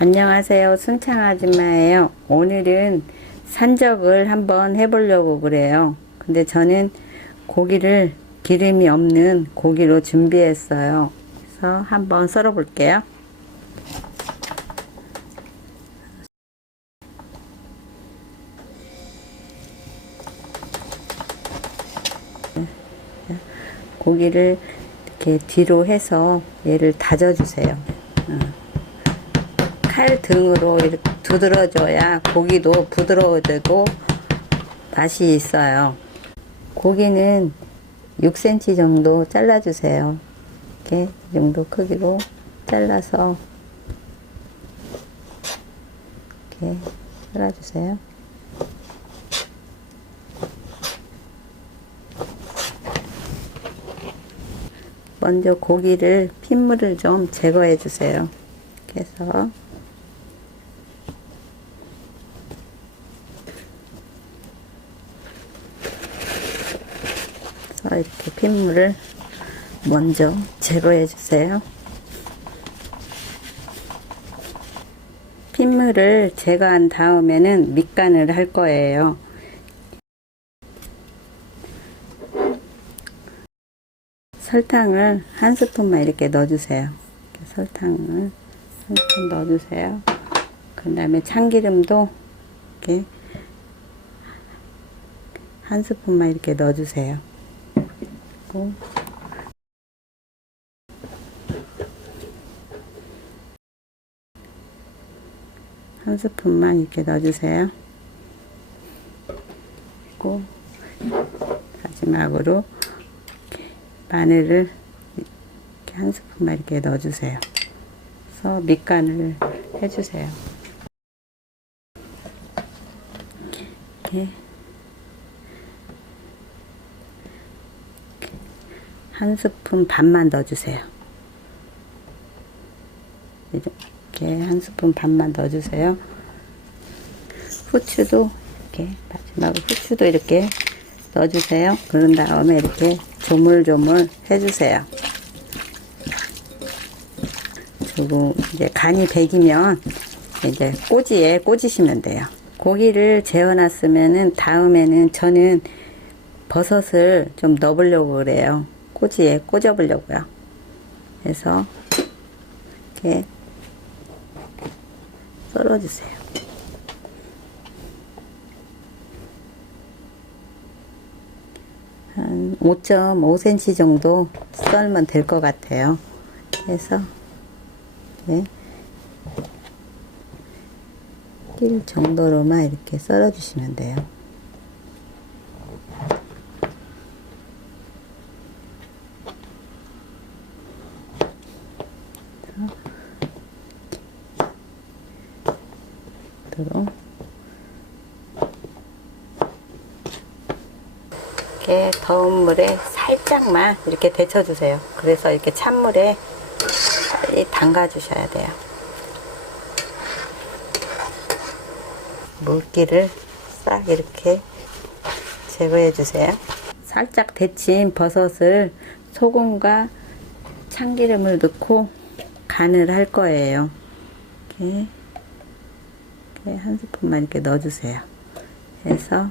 안녕하세요. 순창 아줌마예요. 오늘은 산적을 한번 해보려고 그래요. 근데 저는 고기를 기름이 없는 고기로 준비했어요. 그래서 한번 썰어 볼게요. 고기를 이렇게 뒤로 해서 얘를 다져주세요. 칼 등으로 이렇게 두드러져야 고기도 부드러워지고 맛이 있어요. 고기는 6cm 정도 잘라주세요. 이렇게 이 정도 크기로 잘라서 이렇게 잘라주세요. 먼저 고기를 핏물을 좀 제거해 주세요. 이렇게 해서 이렇게 핏물을 먼저 제거해 주세요. 핏물을 제거한 다음에는 밑간을 할 거예요. 설탕을 한 스푼만 이렇게 넣어주세요. 설탕을 한 스푼 넣어주세요. 그 다음에 참기름도 이렇게 한 스푼만 이렇게 넣어주세요. 한 스푼만 이렇게 넣어주세요. 그리고 마지막으로 이렇게 마늘을 이렇게 한 스푼만 이렇게 넣어주세요. 그래서 밑간을 해주세요. 이렇게 한 스푼 반만 넣어주세요. 이렇게 한 스푼 반만 넣어주세요. 후추도 이렇게 마지막으로 후추도 이렇게 넣어주세요. 그런 다음에 이렇게 조물조물 해주세요. 그리고 이제 간이 배기면 이제 꼬지에 꽂으시면 돼요. 고기를 재워놨으면은 다음에는 저는 버섯을 좀 넣어보려고 그래요. 꼬지에 꽂아보려고요. 그래서 이렇게 썰어주세요. 한 5.5cm 정도 썰면 될 것 같아요. 그래서 낄 정도로만 이렇게 썰어주시면 돼요. 이렇게 더운 물에 살짝만 이렇게 데쳐주세요. 그래서 이렇게 찬물에 빨리 담가 주셔야 돼요. 물기를 싹 이렇게 제거해 주세요. 살짝 데친 버섯을 소금과 참기름을 넣고 간을 할 거예요. 이렇게 한 스푼만 이렇게 넣어주세요. 해서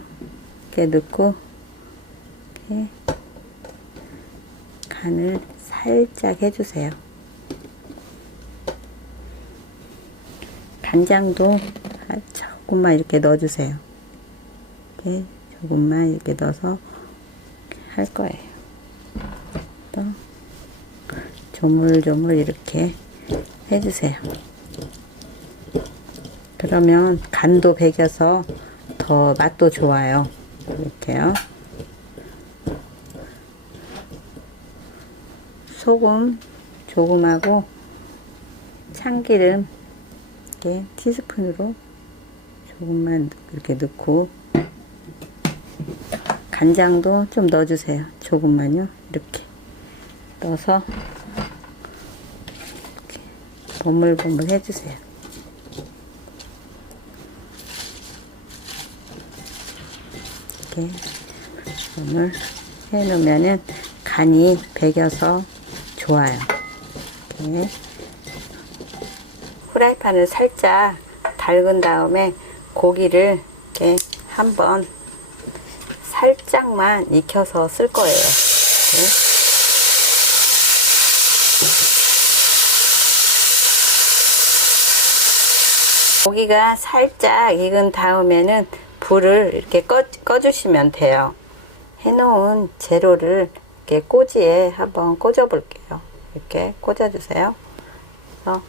이렇게 넣고 이렇게 간을 살짝 해주세요. 간장도 조금만 이렇게 넣어주세요. 이렇게 조금만 이렇게 넣어서 할 거예요. 또 조물조물 이렇게 해주세요. 그러면 간도 배겨서 더 맛도 좋아요. 이렇게요. 소금 조금하고 참기름 이렇게 티스푼으로 조금만 이렇게 넣고 간장도 좀 넣어주세요. 조금만요. 이렇게 넣어서 이렇게 버물버물 해주세요. 이렇게 버물 해놓으면은 간이 배겨서 좋아요. 이렇게 프라이팬을 살짝 달군 다음에 고기를 이렇게 한번 살짝만 익혀서 쓸 거예요. 네. 고기가 살짝 익은 다음에는 불을 이렇게 꺼주시면 돼요. 해놓은 재료를 이렇게 꼬지에 한번 꽂아 볼게요. 이렇게 꽂아 주세요. 그래서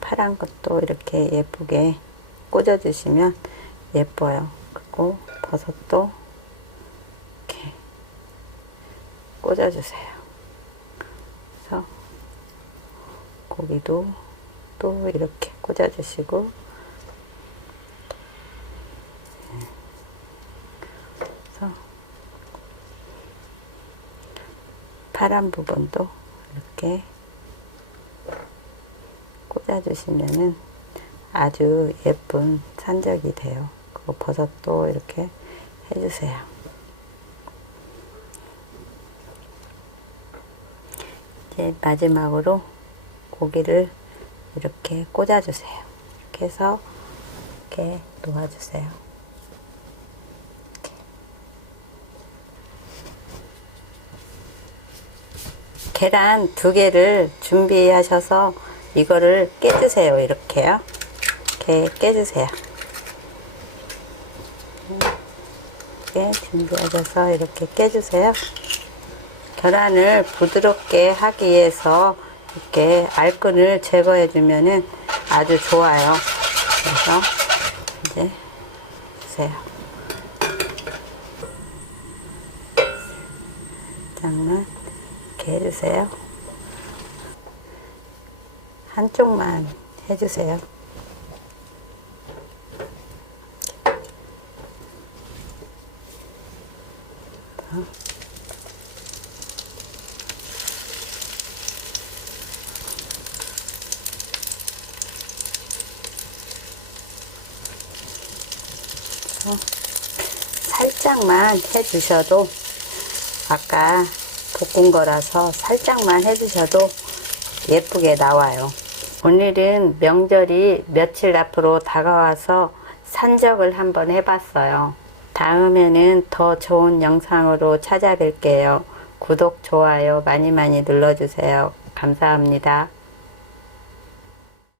파란 것도 이렇게 예쁘게 꽂아 주시면 예뻐요. 그리고 버섯도 이렇게 꽂아 주세요. 그래서 고기도 또 이렇게 꽂아 주시고, 그래서 파란 부분도 이렇게 꽂아 주시면은 아주 예쁜 산적이 돼요. 그리고 버섯도 이렇게 해주세요. 이제 마지막으로 고기를 이렇게 꽂아 주세요. 이렇게 해서 이렇게 놓아주세요. 계란 2개를 준비하셔서 이거를 깨주세요. 이렇게요. 이렇게 깨주세요. 이렇게 준비하셔서 이렇게 깨주세요. 계란을 부드럽게 하기 위해서 이렇게 알끈을 제거해 주면은 아주 좋아요. 그래서 이제 주세요. 살짝만 이렇게 해주세요. 한쪽만 해주세요. 살짝만 해주셔도, 아까 볶은 거라서 살짝만 해주셔도 예쁘게 나와요. 오늘은 명절이 며칠 앞으로 다가와서 산적을 한번 해봤어요. 다음에는 더 좋은 영상으로 찾아뵐게요. 구독, 좋아요 많이 많이 눌러주세요. 감사합니다.